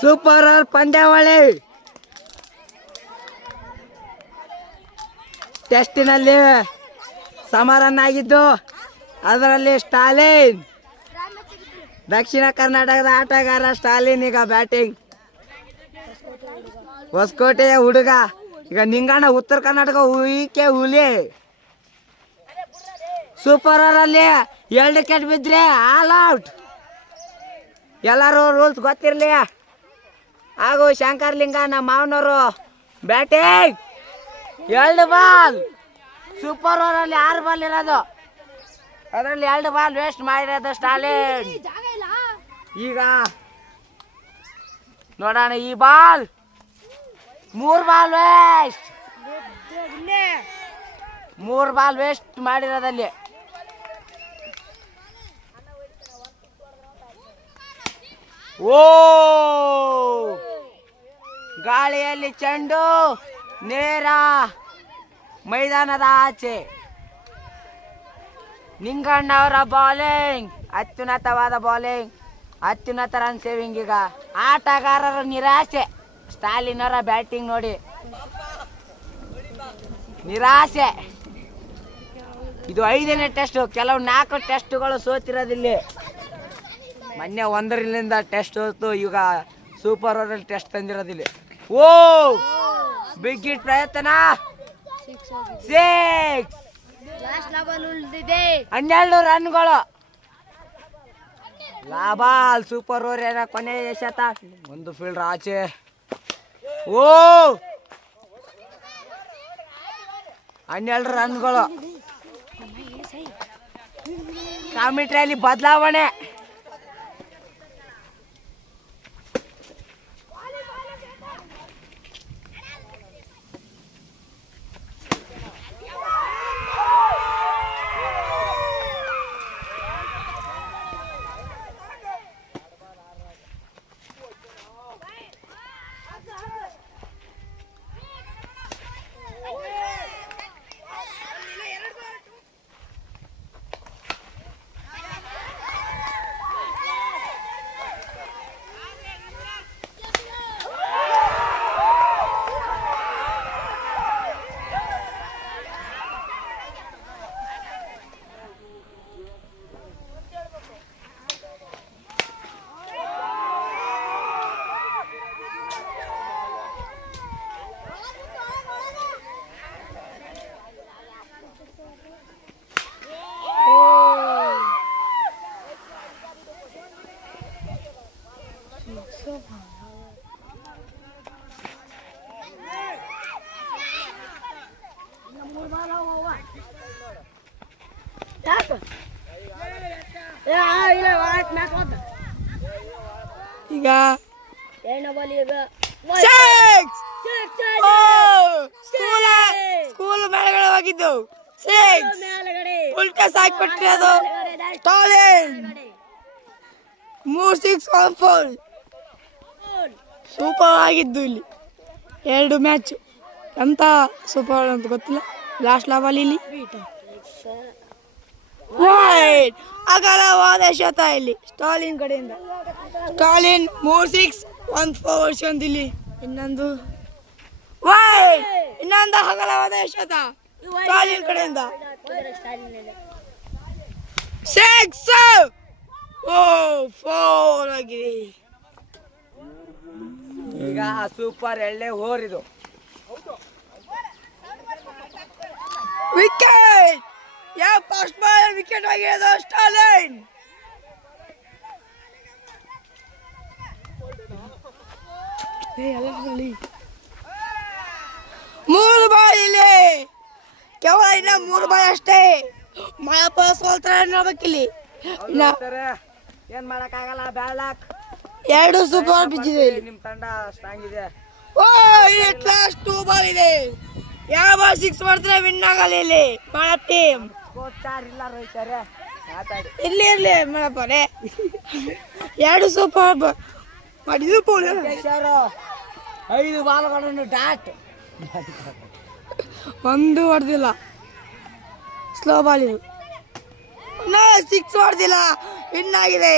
Super over ಪಂದ್ಯಾವಳಿ. ಟೆಸ್ಟಿನಲ್ಲಿ ಸಮರನ್ ಆಗಿದ್ದು, ಅದರಲ್ಲಿ ಸ್ಟಾಲಿನ್, ದಕ್ಷಿಣ ಕರ್ನಾಟಕದ ಆಟಗಾರ ಸ್ಟಾಲಿನ್ ಈಗ ಬ್ಯಾಟಿಂಗ್. ಹೊಸಕೋಟೆಯ ಹುಡುಗ ಈಗ ನಿಂಗಣ್ಣ, ಉತ್ತರ ಕರ್ನಾಟಕ ಹುಲಿ. ಸೂಪರ್ ಓವರ್ ಅಲ್ಲಿ 2 ವಿಕೆಟ್ ಬಿದ್ರೆ ಆಲ್ ಔಟ್. ಎಲ್ಲರೂ ರೂಲ್ಸ್ ಗೊತ್ತಿರಲಿ. ಹಾಗೂ ಶಂಕರ್ಲಿಂಗ ನಮ್ಮ ಮಾವನವರು ಬ್ಯಾಟಿಂಗ್. 2 ಬಾಲ್. ಸೂಪರ್ ಓವರ್ ಅಲ್ಲಿ 6 ಬಾಲ್ ಇರೋದು, ಅದರಲ್ಲಿ 2 ಬಾಲ್ ವೇಸ್ಟ್ ಮಾಡಿರೋದು ಸ್ಟಾಲಿನ್. ಈಗ ನೋಡೋಣ, ಈ ball 3 ball waste. 3 ball waste ಮಾಡಿರೋದಲ್ಲಿ. ಓ, ಗಾಳಿಯಲ್ಲಿ ಚೆಂಡು ನೇರ ಮೈದಾನದ ಆಚೆ. ನಿಂಗಣ್ಣ ಅವರ ಬೌಲಿಂಗ್, ಅತ್ಯುನ್ನತವಾದ ಬೌಲಿಂಗ್, ಅತ್ಯುನ್ನತ ರನ್ ಸೇವಿಂಗ್. ಈಗ ಆಟಗಾರರ ನಿರಾಸೆ. ಸ್ಟಾಲಿನ್ ಅವರ ಬ್ಯಾಟಿಂಗ್ ನೋಡಿ, ನಿರಾಸೆ. ಇದು 5ನೇ ಟೆಸ್ಟ್. ಕೆಲವು 4 ಟೆಸ್ಟ್ಗಳು ಸೋತಿರೋದಿಲ್ಲಿ. ಮೊನ್ನೆ 1ರಿಂದ ಟೆಸ್ಟ್ ಹೋಯ್ತು, ಈಗ ಸೂಪರ್ ಓವರ್ ಟೆಸ್ಟ್ ತಂದಿರೋದಿಲ್ಲ. ಓ, ಬಿಗ್ ಹಿಟ್ ಪ್ರಯತ್ನ. 6. 12 ರನ್ಗಳು. ಲಾಬಾಲ್. ಸೂಪರ್ ಓವರ್ ಏನ ಕೊನೆ ಎಸೆತ. 1 ಫೀಲ್ಡರ್ ಆಚೆ. ಓ, 12 ರನ್ಗಳು. ಕಾಮೆಂಟ್ರಿಯಲ್ಲಿ ಬದಲಾವಣೆ. ಈಗ ಸ್ಕೂಲ್ ಮೇಳಗಡೆ ಹೋಗಿದ್ದು. 6 ಉಲ್ಟಾ ಸಾಕಿಬಿಟ್ಟಿರೋದು ಸ್ಟಾಲಿನ್. 3 6 1 4. ಸೂಪರ್ ಆಗಿದ್ದು ಇಲ್ಲಿ 2 ಮ್ಯಾಚ್. ಎಂತ ಸೂಪರ್ ಅಂತ ಗೊತ್ತಿಲ್ಲ. ಲಾಸ್ಟ್ ಲಾಬಲ್ ಇಲ್ಲಿ ಅಗಲವಾದ ಶತ ಇಲ್ಲಿ ಸ್ಟಾಲಿನ್ ಕಡೆಯಿಂದ. ಸ್ಟಾಲಿನ್ 3 6 1 4 ವರ್ಷದಲ್ಲಿ. ಇನ್ನೊಂದು ಅಗಲವಾದ ಶತ ಸ್ಟಾಲಿನ್ ಕಡೆಯಿಂದ. 6 4 ಆಗಿದೆ. ಈಗ ಸೂಪರ್ ಎಳ್ಳೆ ಓರಿದು ವಿಕೆಟ್. ಫಸ್ಟ್ ಬಾಲ್ ವಿಕೆಟ್ ಆಗಿರೋದು ಸ್ಟಾಲಿನ್. ಮೂರು ಬಾಲ್ ಇಲ್ಲಿ, ಕೇವಲ ಇನ್ನ 3 ಬಾಲ್ ಅಷ್ಟೇ. ಮಯಪ್ಪ ಸೋಲ್ತಾರೆ ನೋಡ್ಬೇಕಿಲ್ಲಿ. ಏನ್ ಮಾಡಕ್ಕಾಗಲ್ಲ, ಬ್ಯಾಳಕ್ 2 ಸೂಪರ್ ಬಿದ್ದಿದೆ. ನಿಮ್ ತಂಡ ಸ್ಟ್ರಾಂಗ್ ಇದೆ. ಓ, ಲಾಸ್ಟ್ 2 ಬಾಲ್ ಇದೆ. ಯಾವ ಬಾಲ್ 6 ಮಾಡ್ತಾರೆ ವಿನ್ ಆಗಲ್ಲ ಇಲ್ಲಿ ಮಳ ಟೀಮ್. ಇರ್ಲಿ ಮಾಡಪ್ಪರೆ. 2 ಸೂಪರ್ ಮಾಡಿದ್ರು. 5 ಬಾಲ್ಗಳನ್ನು ಡಾಟ್, 1 ಹೊಡೆದಿಲ್ಲ. ಸ್ಲೋ ಬಾಲ್ ಇದು. 6 ಹೊಡೆದಿಲ್ಲ, ವಿನ್ ಆಗಿದೆ.